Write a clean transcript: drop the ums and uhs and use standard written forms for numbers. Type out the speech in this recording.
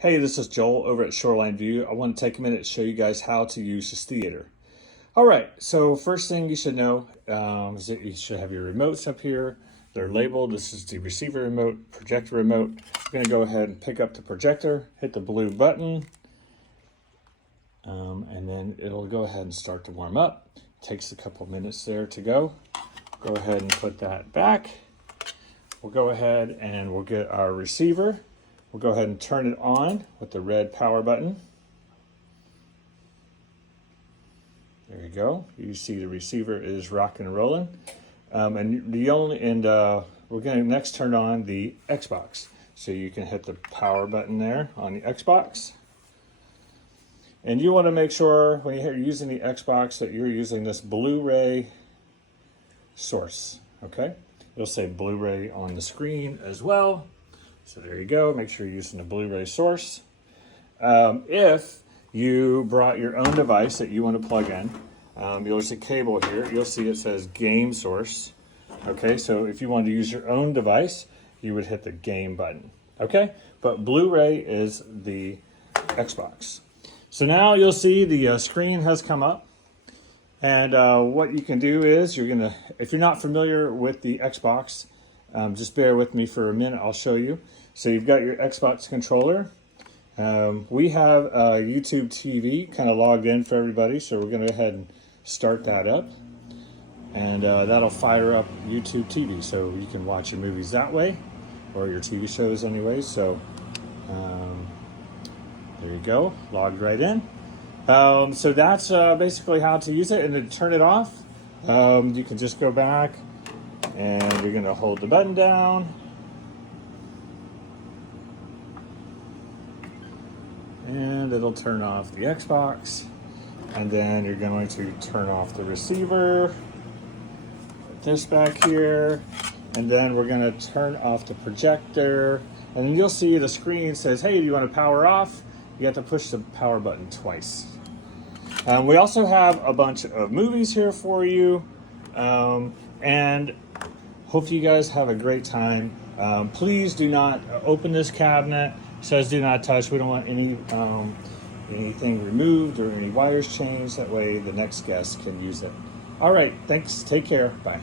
Hey, this is Joel over at Shoreline View. I want to take a minute to show you guys how to use this theater. All right, so first thing you should know is that you should have your remotes up here. They're labeled. This is the receiver remote, projector remote. I'm going to go ahead and pick up the projector, hit the blue button, and then it'll go ahead and start to warm up. Takes a couple minutes there to go. Go ahead and put that back. We'll go ahead and we'll get our receiver. We'll go ahead and turn it on with the red power button. There you go. You see the receiver is rocking and rolling. We're going to next turn on the Xbox. So you can hit the power button there on the Xbox. And you want to make sure when you're using the Xbox that you're using this Blu-ray source, okay? It'll say Blu-ray on the screen as well. So there you go. Make sure you're using a Blu-ray source. If you brought your own device that you want to plug in, you'll see a cable here. You'll see it says game source. Okay, so if you wanted to use your own device, you would hit the game button. Okay, but Blu-ray is the Xbox. So now you'll see the screen has come up. And what you can do is if you're not familiar with the Xbox, just bear with me for a minute, I'll show you. So you've got your Xbox controller. We have YouTube TV kind of logged in for everybody, so we're going to go ahead and start that up. And that'll fire up YouTube TV, so you can watch your movies that way, or your TV shows anyway. So there you go, logged right in. So that's basically how to use it. And to turn it off, you can just go back and you're going to hold the button down. And it'll turn off the Xbox. And then you're going to turn off the receiver. Put this back here. And then we're going to turn off the projector. And then you'll see the screen says, hey, do you want to power off? You have to push the power button twice. We also have a bunch of movies here for you. And hope you guys have a great time. Please do not open this cabinet. It says do not touch. We don't want anything removed or any wires changed. That way the next guest can use it. All right, thanks. Take care. Bye.